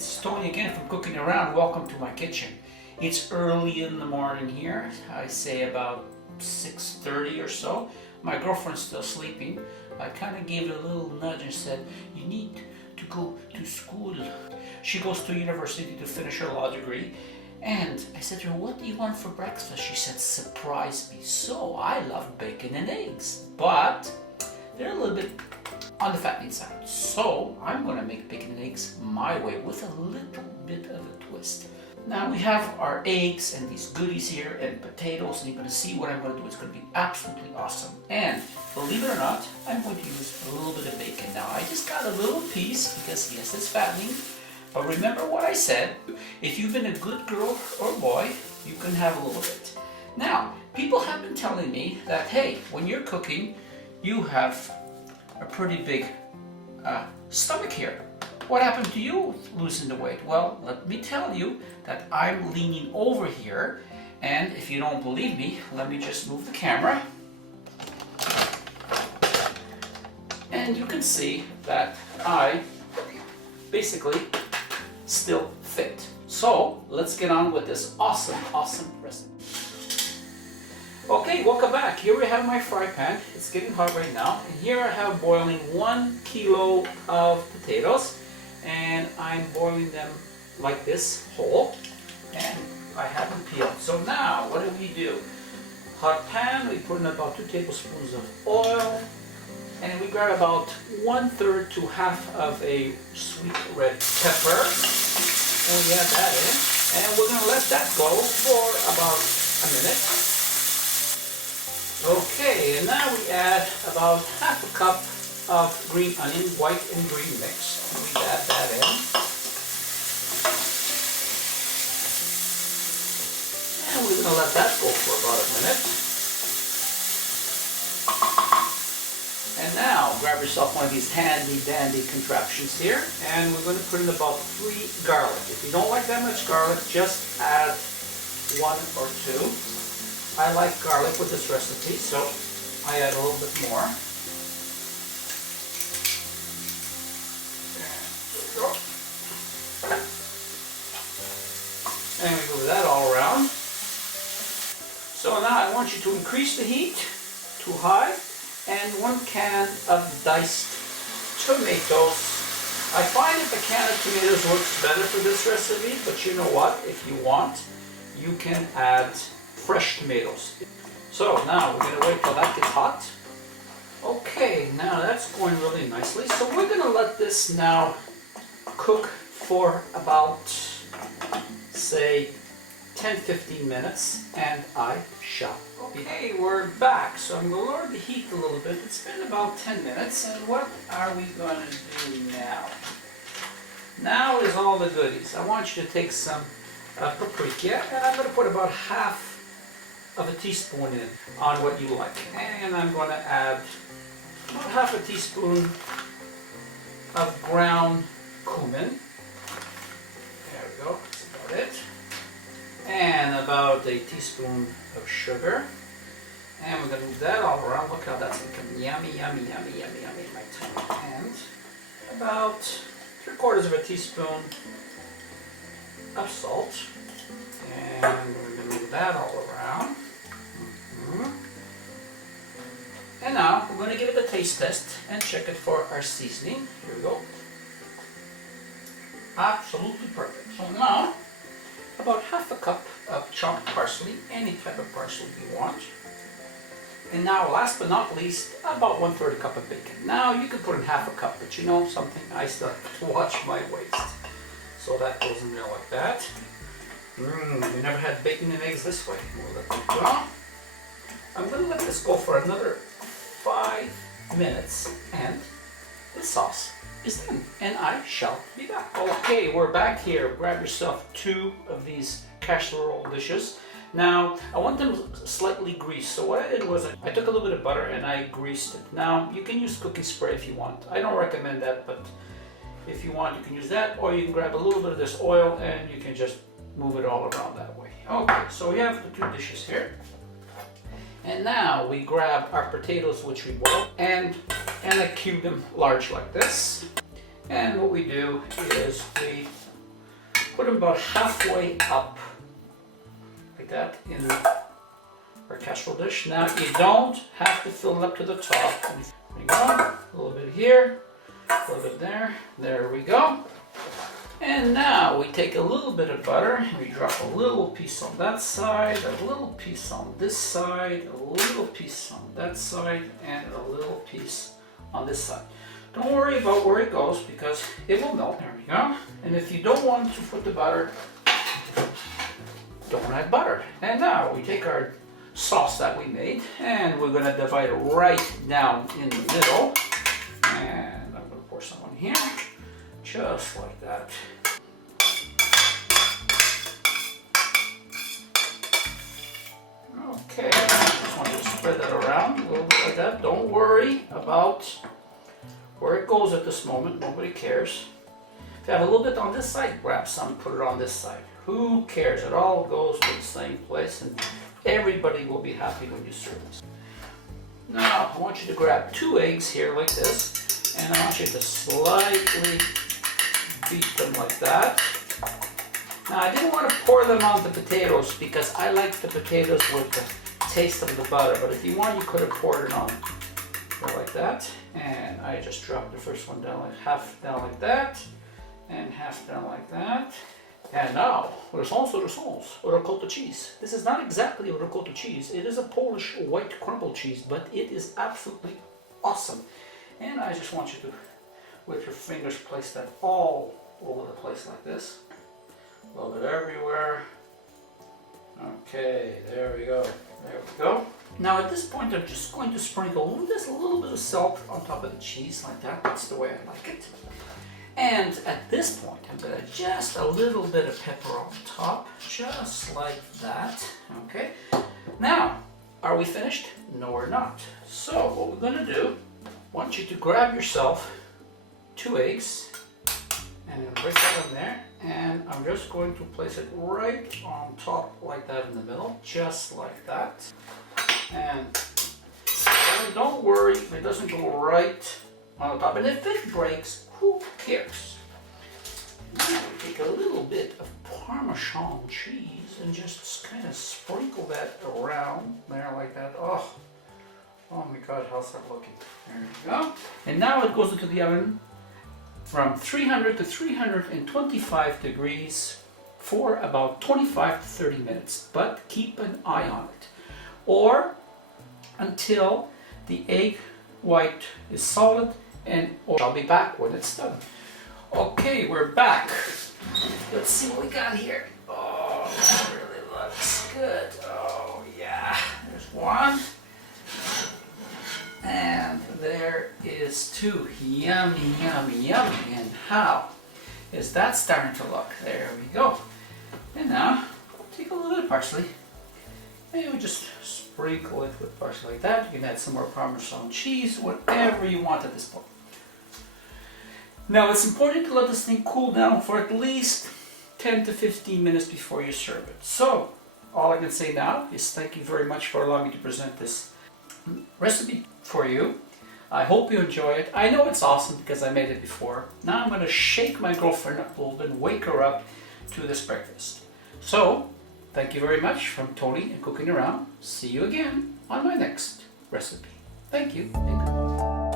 It's Tony again from Cooking Around. Welcome to my kitchen. It's early in the morning here. I say about 6:30 or so. My girlfriend's still sleeping. I kind of gave it a little nudge and said, you need to go to school. She goes to university to finish her law degree. And I said to her, what do you want for breakfast? She said, surprise me. So I love bacon and eggs, but they're a little bit on the fattening side. So I'm gonna make bacon and eggs my way with a little bit of a twist. Now we have our eggs and these goodies here and potatoes, and you're gonna see what I'm gonna do. It's gonna be absolutely awesome. And believe it or not, I'm going to use a little bit of bacon. Now I just got a little piece because yes, it's fattening. But remember what I said, if you've been a good girl or boy, you can have a little bit. Now, people have been telling me that, hey, when you're cooking, you have a pretty big stomach here. What happened to you losing the weight? Well, let me tell you that I'm leaning over here, and if you don't believe me, let me just move the camera. And you can see that I basically still fit. So let's get on with this awesome recipe. Okay, welcome back. Here we have my fry pan. It's getting hot right now. And here I have boiling 1 kilo of potatoes, and I'm boiling them like this whole, and I have them peeled. So now what do? Hot pan, we put in about 2 tablespoons of oil, and we grab about 1/3 to half of a sweet red pepper, and we add that in, and we're going to let that go for about a minute. Okay, and now we add about half a cup of green onion, white and green mix, and we add that in. And we're going to let that go for about a minute. And now, grab yourself one of these handy dandy contraptions here, and we're going to put in about 3 garlic. If you don't like that much garlic, just add 1 or 2. I like garlic with this recipe, so I add a little bit more. And we move that all around. So now I want you to increase the heat to high, and 1 can of diced tomatoes. I find that the can of tomatoes works better for this recipe, but you know what? If you want, you can add fresh tomatoes. So now we're going to wait till that gets hot. Okay, now that's going really nicely. So we're going to let this now cook for about, say, 10-15 minutes, and I shall. Okay, we're back, so I'm going to lower the heat a little bit. It's been about 10 minutes, and what are we going to do now? Now is all the goodies. I want you to take some paprika, and I'm going to put about half of a teaspoon in on what you like. And I'm going to add about half a teaspoon of ground cumin. There we go, that's about it. And about a teaspoon of sugar. And we're going to move that all around. Look how that's becoming yummy in my tongue. And about 3/4 of a teaspoon of salt. And we're going to move that all around. And now we're going to give it a taste test and check it for our seasoning. Here we go. Absolutely perfect. So now, about half a cup of chopped parsley, any type of parsley you want. And now, last but not least, about 1/3 cup of bacon. Now, you can put in half a cup, but you know something, I still have to watch my waist. So that goes in there like that. We never had bacon and eggs this way. We'll let it go. I'm going to let this go for another 5 minutes, and this sauce is done, and I shall be back. Okay, we're back here. Grab yourself 2 of these casserole dishes. Now, I want them slightly greased, so what I did was I took a little bit of butter and I greased it. Now, you can use cooking spray if you want. I don't recommend that, but if you want, you can use that, or you can grab a little bit of this oil and you can just move it all around that way. Okay, so we have the 2 dishes here. And now we grab our potatoes, which we boiled, and I cube them large like this. And what we do is we put them about halfway up, like that, in our casserole dish. Now you don't have to fill it up to the top. There you go, a little bit here, a little bit there, there we go. And now we take a little bit of butter, and we drop a little piece on that side, a little piece on this side, a little piece on that side, and a little piece on this side. Don't worry about where it goes because it will melt. There we go. And if you don't want to put the butter, don't add butter. And now we take our sauce that we made and we're going to divide it right down in the middle. And I'm going to pour some on here, just like that. Okay, just want to spread that around a little bit like that. Don't worry about where it goes at this moment, nobody cares. If you have a little bit on this side, grab some, put it on this side. Who cares? It all goes to the same place and everybody will be happy when you serve this. Now, I want you to grab 2 eggs here like this, and I want you to slightly beat them like that. Now, I didn't want to pour them on the potatoes because I like the potatoes with the taste of the butter, but if you want, you could have poured it on like that. And I just dropped the first one down, like half down like that, and half down like that. And now, there's also the sauce, ricotta cheese. This is not exactly a ricotta cheese. It is a Polish white crumble cheese, but it is absolutely awesome. And I just want you to, with your fingers, place that all over the place like this. A little bit everywhere. Okay, there we go. There we go. Now at this point, I'm just going to sprinkle just a little bit of salt on top of the cheese like that. That's the way I like it. And at this point, I'm going to just a little bit of pepper on top, just like that. Okay. Now, are we finished? No, we're not. So what we're going to do, I want you to grab yourself 2 eggs and break that in there. And I'm just going to place it right on top like that in the middle, just like that. And don't worry if it doesn't go right on the top. And if it breaks, who cares? Now we take a little bit of Parmesan cheese and just kind of sprinkle that around there like that. Oh my God, how's that looking? There you go. And now it goes into the oven from 300 to 325 degrees for about 25 to 30 minutes, but keep an eye on it. Or until the egg white is solid, and I'll be back when it's done. Okay, we're back. Let's see what we got here. Oh, that really looks good. Oh yeah, there's one. And there is 2. Yummy, yummy, yummy. And how is that starting to look? There we go. And now, take a little bit of parsley. Maybe we just sprinkle it with parsley like that. You can add some more Parmesan cheese, whatever you want at this point. Now, it's important to let this thing cool down for at least 10 to 15 minutes before you serve it. So, all I can say now is thank you very much for allowing me to present this recipe for you. I hope you enjoy it. I know it's awesome because I made it before. Now I'm going to shake my girlfriend up a little bit and wake her up to this breakfast. So, thank you very much from Tony and Cooking Around. See you again on my next recipe. Thank you and goodbye.